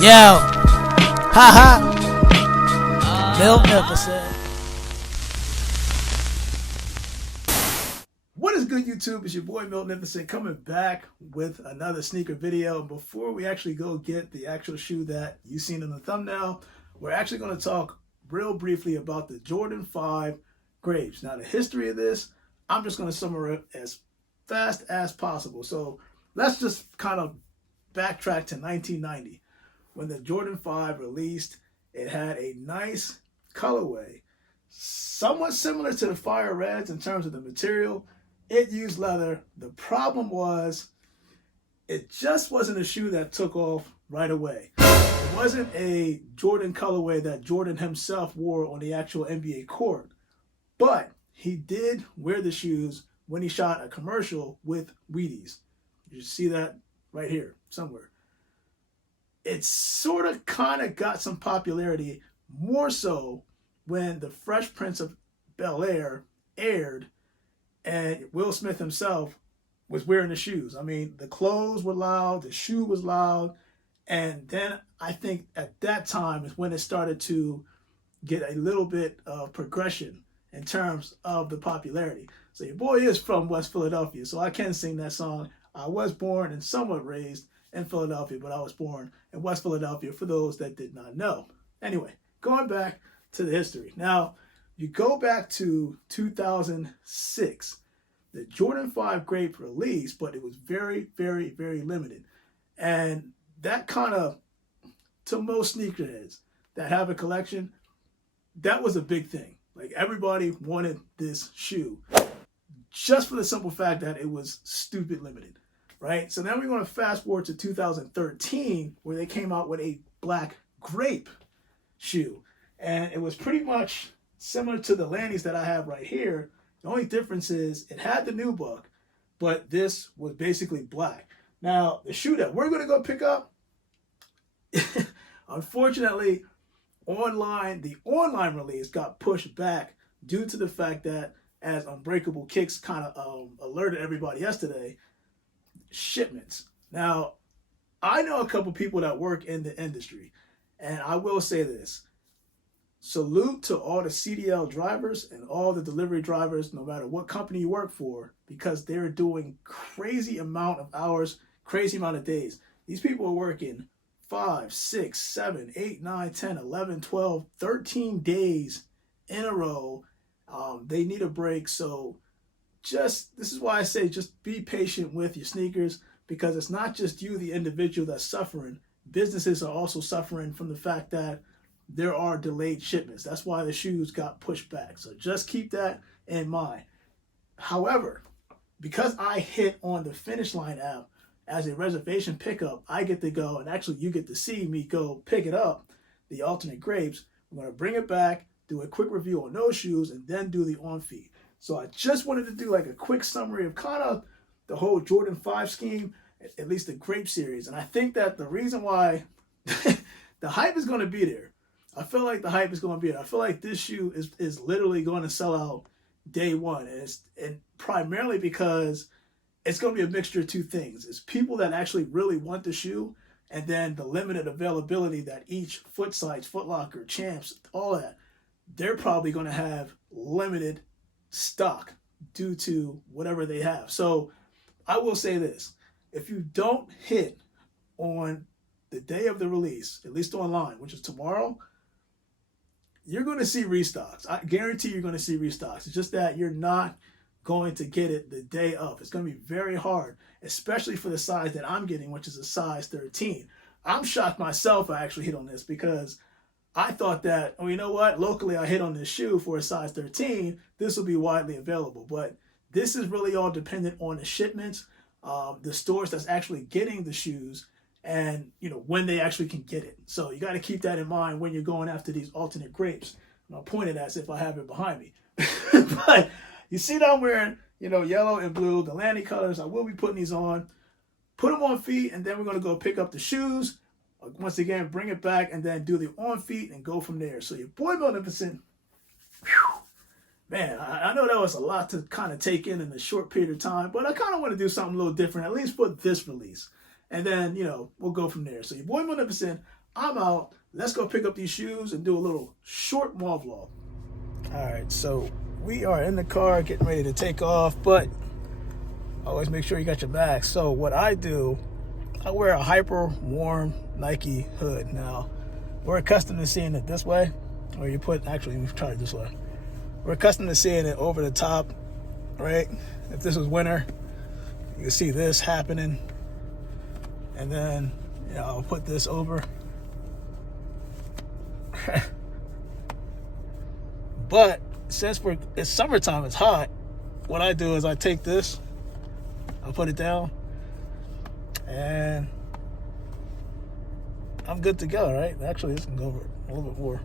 Yo, haha, Magnificent. What is good, YouTube? It's your boy Magnificent coming back with another sneaker video. Before we actually go get the actual shoe that you seen in the thumbnail, we're actually going to talk real briefly about the Jordan 5 Grapes. Now, the history of this, I'm just going to summarize it as fast as possible. So let's just kind of backtrack to 1990. When the Jordan 5 released, it had a nice colorway, somewhat similar to the Fire Reds in terms of the material. It used leather. The problem was it just wasn't a shoe that took off right away. It wasn't a Jordan colorway that Jordan himself wore on the actual NBA court, but he did wear the shoes when he shot a commercial with Wheaties. You see that right here somewhere. It sort of kind of got some popularity, more so when the Fresh Prince of Bel-Air aired and Will Smith himself was wearing the shoes. I mean, the clothes were loud, the shoe was loud, and then I think at that time is when it started to get a little bit of progression in terms of the popularity. So your boy is from West Philadelphia, so I can sing that song. I was born and somewhat raised in Philadelphia, but I was born in West Philadelphia for those that did not know. Anyway, going back to the history. Now, you go back to 2006, the Jordan 5 Grape released, but it was very, very, very limited. And that kind of, to most sneakerheads that have a collection, that was a big thing. Like, everybody wanted this shoe just for the simple fact that it was stupid limited. Right? So now we're going to fast forward to 2013, where they came out with a black grape shoe. And it was pretty much similar to the Lannies that I have right here. The only difference is it had the new book, but this was basically black. Now, the shoe that we're going to go pick up, unfortunately, the online release got pushed back due to the fact that, as Unbreakable Kicks kind of alerted everybody yesterday, shipments. Now, I know a couple people that work in the industry, and I will say this. Salute to all the CDL drivers and all the delivery drivers, no matter what company you work for, because they're doing crazy amount of hours, crazy amount of days. These people are working 5, 6, 7, 8, 9, 10, 11, 12, 13 days in a row. They need a break, so this is why I say just be patient with your sneakers, because it's not just you, the individual, that's suffering. Businesses are also suffering from the fact that there are delayed shipments. That's why the shoes got pushed back. So just keep that in mind. However, because I hit on the Finish Line app as a reservation pickup, I get to go, and actually you get to see me go pick it up, the alternate grapes. I'm going to bring it back, do a quick review on those shoes, and then do the on-feed. So I just wanted to do like a quick summary of kind of the whole Jordan 5 scheme, at least the Grape series. And I think that the reason why the hype is going to be there, I feel like the hype is going to be there. I feel like this shoe is literally going to sell out day one. And primarily because it's going to be a mixture of two things. It's people that actually really want the shoe, and then the limited availability that each Foot Sites, Foot Locker, Champs, all that, they're probably going to have limited stock due to whatever they have. So I will say this: if you don't hit on the day of the release, at least online, which is tomorrow, you're going to see restocks. I guarantee you're going to see restocks. It's just that you're not going to get it the day of. It's going to be very hard, especially for the size that I'm getting, which is a size 13. I'm shocked myself I actually hit on this, because I thought that, oh, you know what? Locally, I hit on this shoe for a size 13. This will be widely available. But this is really all dependent on the shipments, the stores that's actually getting the shoes, and when they actually can get it. So you got to keep that in mind when you're going after these alternate grapes. And I'll point it as if I have it behind me. But you see that I'm wearing, yellow and blue, the Lanny colors. I will be putting these on, put them on feet, and then we're going to go pick up the shoes. Once again, bring it back, and then do the on feet and go from there. So your boy Magnificent, man, I know that was a lot to kind of take in a short period of time, but I kind of want to do something a little different, at least for this release. And then, we'll go from there. So your boy Magnificent, I'm out. Let's go pick up these shoes and do a little short mall vlog. All right, so we are in the car getting ready to take off, but always make sure you got your bag. So what I do, I wear a hyper warm Nike hood. Now, we're accustomed to seeing it this way, or you put, actually, we've tried it this way. We're accustomed to seeing it over the top, right? If this was winter, you can see this happening. And then, I'll put this over. But since it's summertime, it's hot, what I do is I take this, I put it down, and I'm good to go, right? Actually, this can go over a little bit more.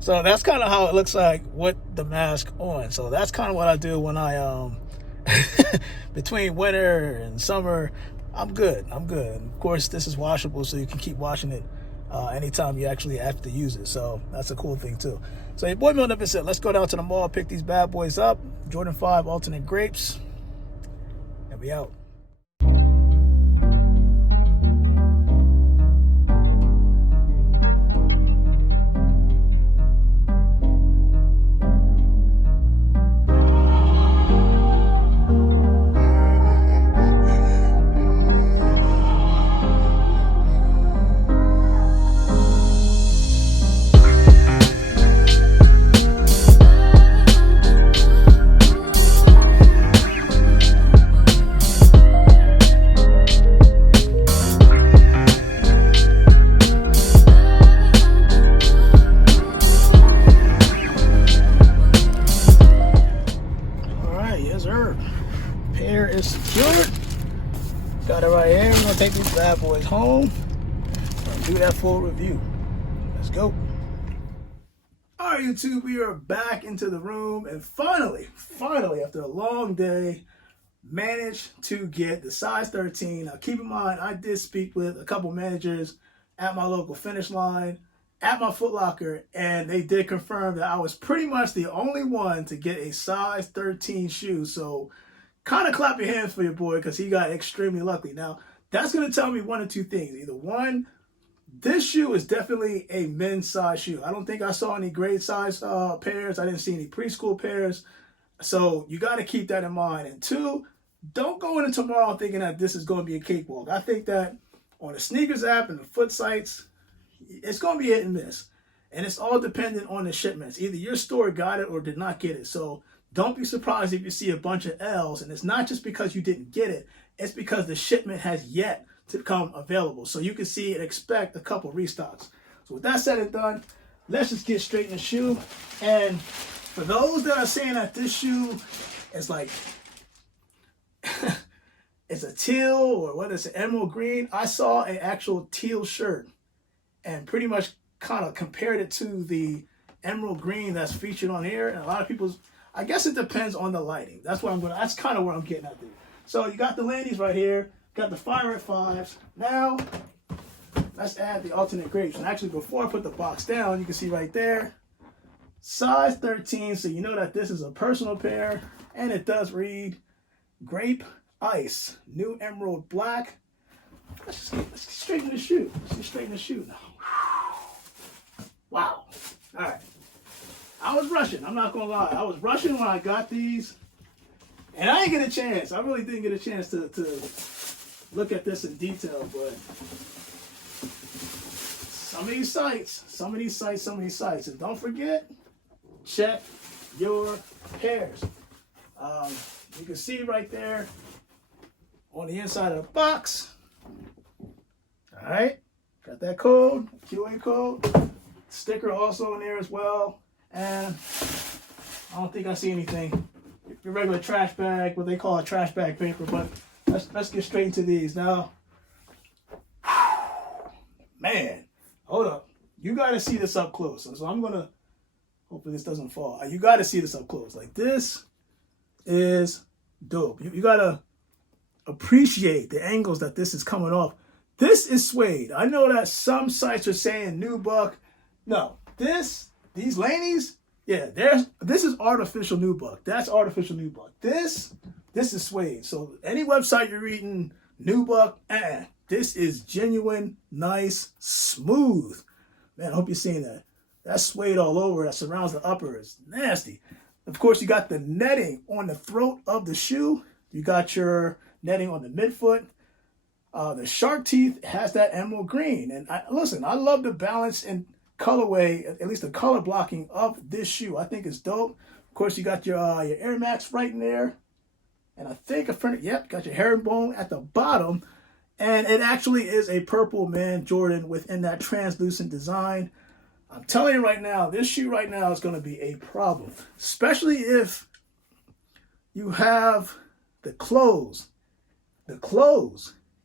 So that's kind of how it looks like with the mask on. So that's kind of what I do when I between winter and summer. I'm good. Of course, this is washable, so you can keep washing it anytime you actually have to use it. So that's a cool thing too. So your boy Milton said, let's go down to the mall, pick these bad boys up. Jordan 5 alternate grapes, and we out. Pair is secured. Got it right here. We're gonna take these bad boys home and do that full review. Let's go. All right, YouTube, we are back into the room, and finally, after a long day, managed to get the size 13. Now, keep in mind, I did speak with a couple managers at my local Finish Line, at my Foot Locker, and they did confirm that I was pretty much the only one to get a size 13 shoe. So kind of clap your hands for your boy, because he got extremely lucky. Now, that's going to tell me one of two things. Either one, this shoe is definitely a men's size shoe. I don't think I saw any grade size pairs. I didn't see any preschool pairs. So you got to keep that in mind. And two, don't go into tomorrow thinking that this is going to be a cakewalk. I think that on the sneakers app and the foot sites, it's going to be hit and miss. And it's all dependent on the shipments. Either your store got it or did not get it. So don't be surprised if you see a bunch of L's. And it's not just because you didn't get it. It's because the shipment has yet to come available. So you can see and expect a couple restocks. So with that said and done, let's just get straight in the shoe. And for those that are saying that this shoe is like, it's a teal or whether it's an emerald green, I saw an actual teal shirt and pretty much kind of compared it to the emerald green that's featured on here. And a lot of people's, I guess it depends on the lighting. That's what that's kind of where I'm getting at there. So you got the ladies right here, got the Fire at 5s. Now, let's add the alternate grapes. And actually, before I put the box down, you can see right there, size 13. So you know that this is a personal pair. And it does read Grape Ice, New Emerald Black. Let's get straight in the shoe. Let's get straight in the shoe now. Wow. All right. I was rushing. I'm not going to lie. I was rushing when I got these. And I didn't get a chance. I really didn't get a chance to look at this in detail. But some of these sites. And don't forget, check your pairs. You can see right there on the inside of the box. All right. Got that code, QA code. Sticker also in there as well. And I don't think I see anything. Your regular trash bag, what they call a trash bag paper. But let's get straight into these now. Man, hold up. You got to see this up close. So I'm gonna hopefully this doesn't fall. You got to see this up close. Like, this is dope. You got to appreciate the angles that this is coming off. This is suede. I know that some sites are saying nubuck. No, these lanies, yeah, this is artificial nubuck. That's artificial nubuck. This is suede. So any website you're reading nubuck, This is genuine, nice, smooth. Man, I hope you're seeing that. That suede all over that surrounds the upper is nasty. Of course, you got the netting on the throat of the shoe. You got your netting on the midfoot. The shark teeth has that emerald green. And listen, I love the balance and colorway, at least the color blocking of this shoe. I think it's dope. Of course, you got your Air Max right in there. And I think, got your herringbone at the bottom. And it actually is a purple man Jordan within that translucent design. I'm telling you right now, this shoe right now is going to be a problem. Especially if you have the clothes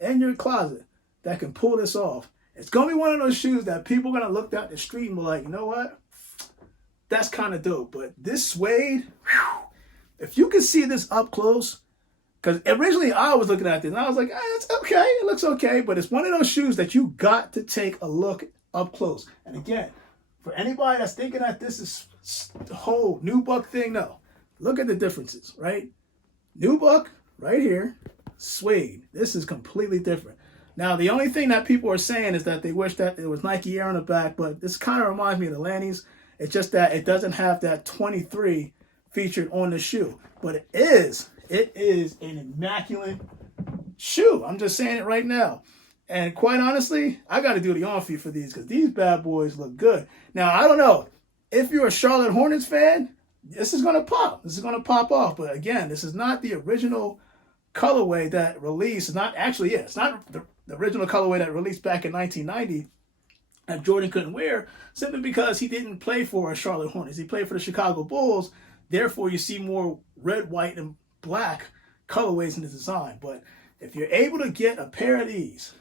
in your closet that can pull this off. It's going to be one of those shoes that people are going to look down the street and be like, you know what? That's kind of dope. But this suede, whew, if you can see this up close, because originally I was looking at this and I was like, it's okay. It looks okay. But it's one of those shoes that you got to take a look up close. And again, for anybody that's thinking that this is the whole nubuck thing, no. Look at the differences, right? Nubuck right here, suede. This is completely different. Now, the only thing that people are saying is that they wish that it was Nike Air on the back, but this kind of reminds me of the Lannies. It's just that it doesn't have that 23 featured on the shoe. But it is an immaculate shoe. I'm just saying it right now. And quite honestly, I got to do the on-feet for these because these bad boys look good. Now, I don't know. If you're a Charlotte Hornets fan, this is going to pop. This is going to pop off. But again, this is not the original colorway that released. It's not actually, it's not the original colorway that released back in 1990 that Jordan couldn't wear simply because he didn't play for a Charlotte Hornets. He played for the Chicago Bulls. Therefore, you see more red, white, and black colorways in the design. But if you're able to get a pair of these,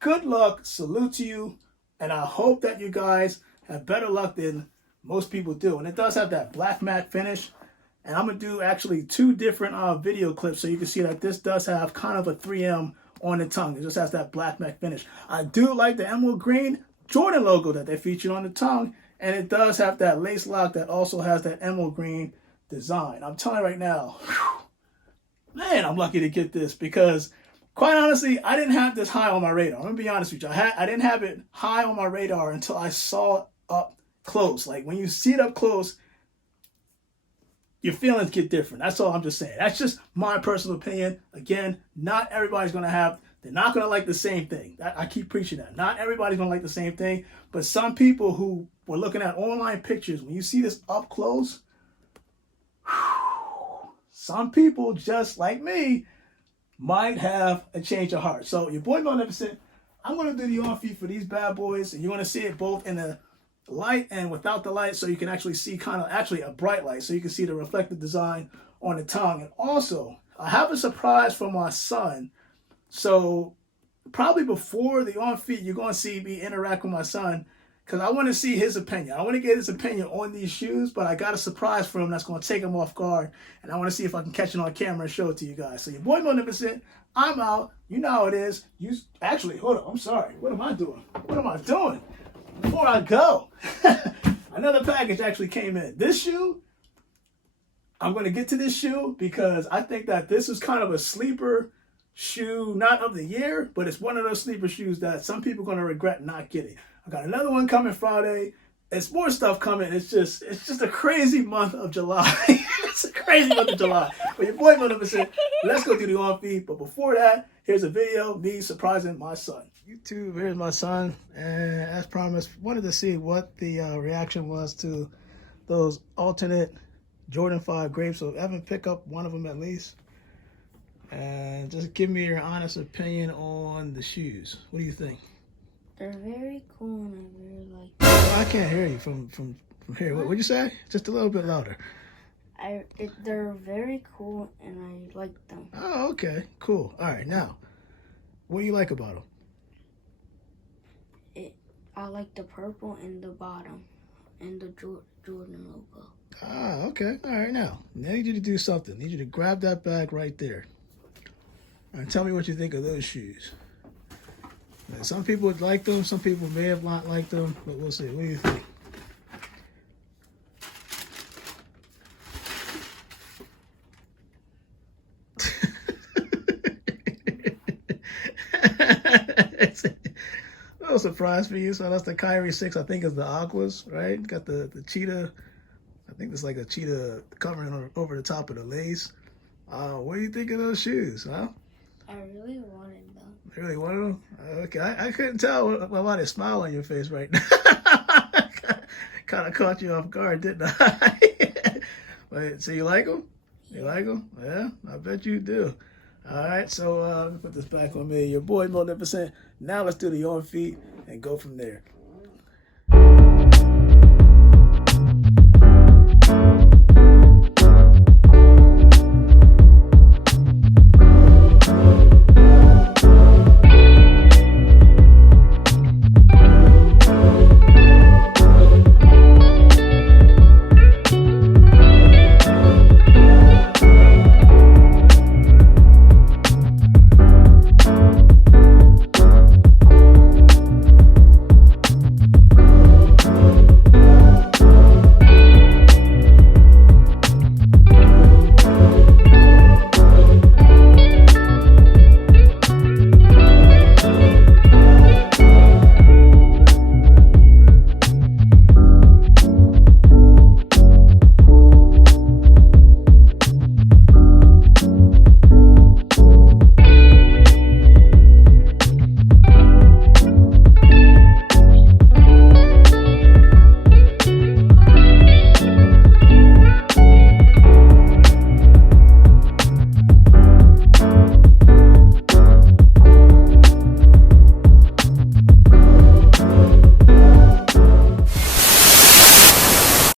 good luck, salute to you, and I hope that you guys have better luck than most people do. And it does have that black matte finish. And I'm going to do actually 2 different video clips so you can see that this does have kind of a 3M on the tongue. It just has that black matte finish. I do like the emerald green Jordan logo that they featured on the tongue. And it does have that lace lock that also has that emerald green design. I'm telling you right now, whew, man, I'm lucky to get this because quite honestly, I didn't have this high on my radar. I'm going to be honest with you. I didn't have it high on my radar until I saw it up close. Like when you see it up close, your feelings get different. That's all I'm just saying. That's just my personal opinion. Again, not everybody's going to have, they're not going to like the same thing. I keep preaching that. Not everybody's going to like the same thing. But some people who were looking at online pictures, when you see this up close, whew, some people just like me might have a change of heart. So your boy Magnificent, I'm going to do the on-feet for these bad boys. And you're going to see it both in the light and without the light, so you can actually see kind of actually a bright light, so you can see the reflective design on the tongue. And also, I have a surprise for my son. So probably before the on-feet, you're going to see me interact with my son because I want to see his opinion. I want to get his opinion on these shoes, but I got a surprise for him that's going to take him off guard. And I want to see if I can catch it on camera and show it to you guys. So your boy Magnificent, I'm out. You know how it is. Actually, hold on. I'm sorry. What am I doing? What am I doing? Before I go, another package actually came in. This shoe, I'm going to get to this shoe because I think that this is kind of a sleeper shoe, not of the year, but it's one of those sleeper shoes that some people are going to regret not getting. I got another one coming Friday. It's more stuff coming. It's just a crazy month of July. It's a crazy month of July. But your boy Magnificent, let's go do the on-feet. But before that, here's a video, me surprising my son. YouTube, here's my son. And as promised, wanted to see what the reaction was to those alternate Jordan 5 Grapes. So Evan, pick up one of them at least. And just give me your honest opinion on the shoes. What do you think? They're very cool and I really like them. Oh, I can't hear you from here. What'd you say? Just a little bit louder. They're very cool and I like them. Oh, okay. Cool. All right. Now, what do you like about them? I like the purple in the bottom and the Jordan logo. Ah, okay. All right. Now, I need you to do something. I need you to grab that bag right there. And tell me what you think of those shoes. Now, some people would like them. Some people may have not liked them, but we'll see. What do you think? little surprise for you. So that's the Kyrie 6. I think is the Aquas, right? Got the cheetah. I think it's like a cheetah covering over the top of the lace. What do you think of those shoes, huh? I really wanted them. You really wanted them? Okay, I couldn't tell about the smile on your face right now. Kind of caught you off guard, didn't I? Wait, so you like them? You like them? Yeah, I bet you do. All right, so let me put this back on me. Your boy, Magnificent. Now let's do the on feet and go from there.